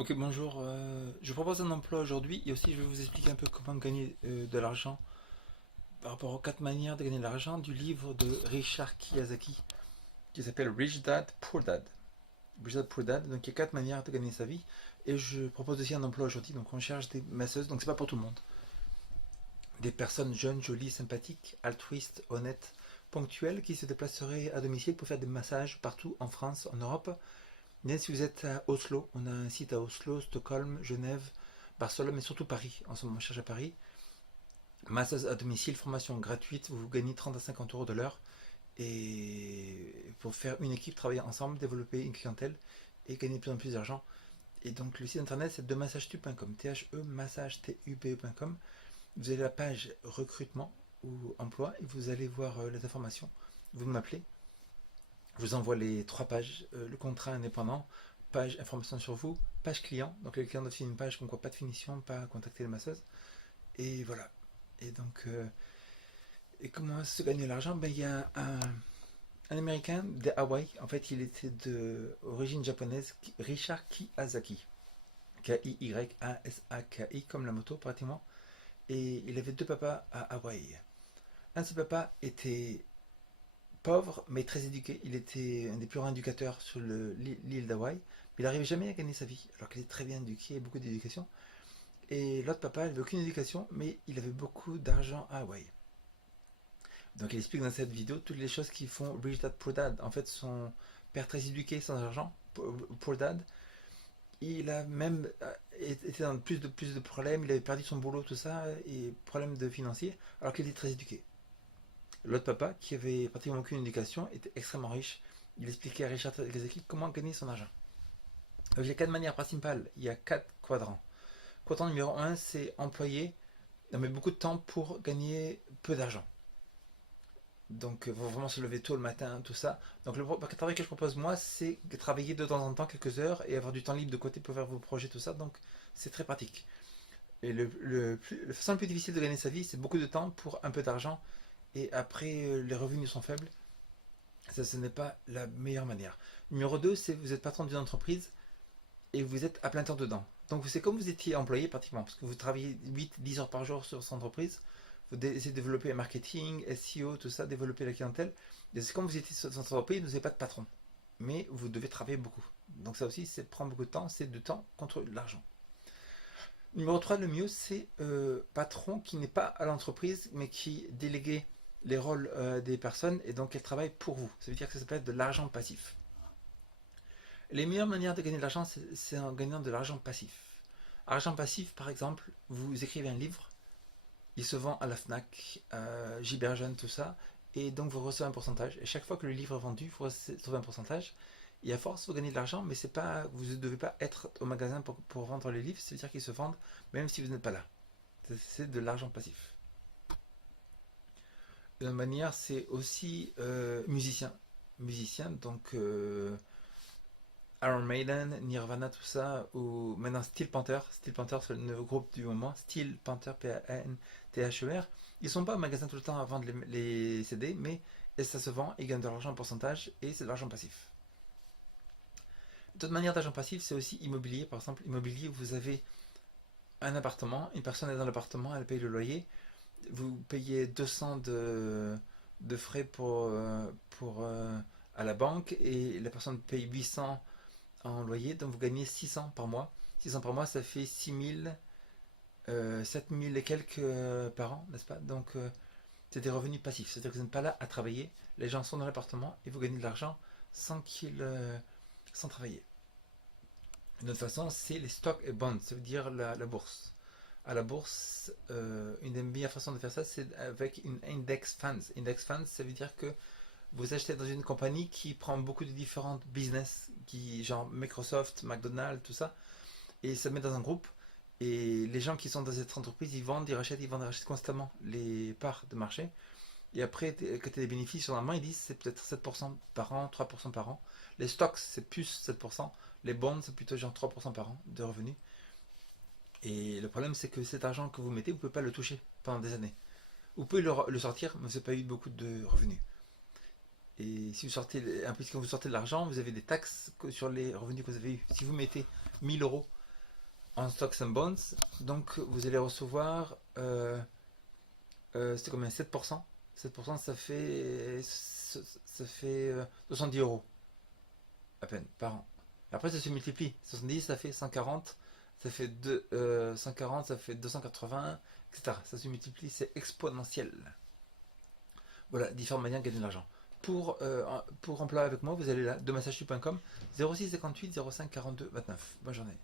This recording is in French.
Ok, bonjour. Je vous propose un emploi aujourd'hui et aussi je vais vous expliquer un peu comment gagner de l'argent par rapport aux 4 manières de gagner de l'argent du livre de Richard Kiyosaki qui s'appelle Rich Dad Poor Dad. Rich Dad Poor Dad, donc il y a 4 manières de gagner sa vie et je propose aussi un emploi aujourd'hui. Donc on cherche des masseuses, donc c'est pas pour tout le monde. Des personnes jeunes, jolies, sympathiques, altruistes, honnêtes, ponctuelles qui se déplaceraient à domicile pour faire des massages partout en France, en Europe. Bien si vous êtes à Oslo, on a un site à Oslo, Stockholm, Genève, Barcelone, mais surtout Paris. En ce moment, on cherche à Paris. Massage à domicile, formation gratuite, vous gagnez 30 à 50 euros de l'heure. Et pour faire une équipe, travailler ensemble, développer une clientèle et gagner de plus en plus d'argent. Et donc le site internet c'est themassagtube.com, themassagtube.com. Vous avez la page recrutement ou emploi et vous allez voir les informations. Vous m'appelez, je vous envoie les 3 pages, le contrat indépendant, page information sur vous, page client. Donc les clients doivent signer une page comme quoi pas de finition, pas contacter les masseuses. Et voilà. Et donc, et comment se gagner l'argent? Ben, il y a un Américain de Hawaï. En fait, il était d'origine japonaise, Richard Kiyosaki. K-I-Y-A-S-A-K-I, comme la moto pratiquement. Et il avait 2 papas à Hawaï. Un de ses papas était pauvre mais très éduqué. Il était un des plus grands éducateurs sur l'île d'Hawaï. Mais il n'arrivait jamais à gagner sa vie, alors qu'il était très bien éduqué, beaucoup d'éducation. Et l'autre papa, il n'avait aucune éducation, mais il avait beaucoup d'argent à Hawaï. Donc il explique dans cette vidéo toutes les choses qui font Rich Dad Poor Dad. En fait, son père très éduqué, sans argent, Poor Dad, il a même été dans plus de problèmes, il avait perdu son boulot, tout ça, et problèmes de financiers, alors qu'il était très éduqué. L'autre papa, qui avait pratiquement aucune éducation, était extrêmement riche. Il expliquait à Richard Kiyosaki comment gagner son argent. Donc, il y a 4 manières principales, il y a 4 quadrants. Quadrant numéro un, c'est employer, mais beaucoup de temps pour gagner peu d'argent. Donc, il faut vraiment se lever tôt le matin, tout ça. Donc, le travail que je propose, moi, c'est de travailler de temps en temps quelques heures et avoir du temps libre de côté pour faire vos projets, tout ça. Donc, c'est très pratique. Et la façon la plus difficile de gagner sa vie, c'est beaucoup de temps pour un peu d'argent. Et après, les revenus sont faibles. Ça, ce n'est pas la meilleure manière. Numéro 2, c'est vous êtes patron d'une entreprise et vous êtes à plein temps dedans. Donc, c'est comme vous étiez employé pratiquement, parce que vous travaillez 8-10 heures par jour sur votre entreprise. Vous essayez de développer un marketing, SEO, tout ça, développer la clientèle. Et c'est comme vous étiez sur votre entreprise, vous n'avez pas de patron. Mais vous devez travailler beaucoup. Donc, ça aussi, c'est prendre beaucoup de temps, c'est du temps contre l'argent. Numéro 3, le mieux, c'est patron qui n'est pas à l'entreprise, mais qui délégué les rôles des personnes et donc elle travaille pour vous. Ça veut dire que ça s'appelle de l'argent passif. Les meilleures manières de gagner de l'argent, c'est en gagnant de l'argent passif. Argent passif, par exemple, vous écrivez un livre, il se vend à la FNAC, Giberjeune, tout ça, et donc vous recevez un pourcentage. Et chaque fois que le livre est vendu, vous recevez un pourcentage. Et à force, vous gagnez de l'argent, mais c'est pas, vous ne devez pas être au magasin pour vendre les livres, c'est-à-dire qu'ils se vendent même si vous n'êtes pas là. C'est de l'argent passif. De la même manière, c'est aussi musicien. Musicien, donc Iron Maiden, Nirvana, tout ça, ou maintenant Steel Panther. Steel Panther, c'est le nouveau groupe du moment. Steel Panther, P-A-N-T-H-E-R. Ils sont pas au magasin tout le temps à vendre les CD, mais et ça se vend, ils gagnent de l'argent en pourcentage, et c'est de l'argent passif. D'autres manières d'argent passif, c'est aussi immobilier. Par exemple, immobilier, vous avez un appartement, une personne est dans l'appartement, elle paye le loyer, vous payez 200 de frais à la banque et la personne paye 800 en loyer, donc vous gagnez 600 par mois. 600 par mois, ça fait 6000, 7000 et quelques par an, n'est-ce pas? Donc c'est des revenus passifs, c'est-à-dire que vous n'êtes pas là à travailler, les gens sont dans l'appartement et vous gagnez de l'argent sans travailler. Une autre façon, c'est les stocks et bonds, ça veut dire la bourse. À la bourse, une des meilleures façons de faire ça, c'est avec une index funds. Index funds, ça veut dire que vous achetez dans une compagnie qui prend beaucoup de différentes business, genre Microsoft, McDonald's, tout ça, et ça met dans un groupe. Et les gens qui sont dans cette entreprise, ils vendent, ils rachètent constamment les parts de marché. Et après, quand tu as des bénéfices, normalement, ils disent c'est peut-être 7% par an, 3% par an. Les stocks, c'est plus 7%. Les bonds, c'est plutôt genre 3% par an de revenus. Et le problème, c'est que cet argent que vous mettez, vous ne pouvez pas le toucher pendant des années. Vous pouvez le sortir, mais vous n'avez pas eu beaucoup de revenus. Et si vous sortez, en plus, quand vous sortez de l'argent, vous avez des taxes sur les revenus que vous avez eus. Si vous mettez 1000 euros en stocks and bonds. Donc vous allez recevoir, c'était combien? 7%. 7%, ça fait 70 euros à peine par an. Après, ça se multiplie. 70, ça fait 140, ça fait 140, ça fait 280, etc. Ça se multiplie, c'est exponentiel. Voilà, différentes manières de gagner de l'argent. Pour emploi avec moi, vous allez là, demassage.com, 06 58 05 42 29. Bonne journée.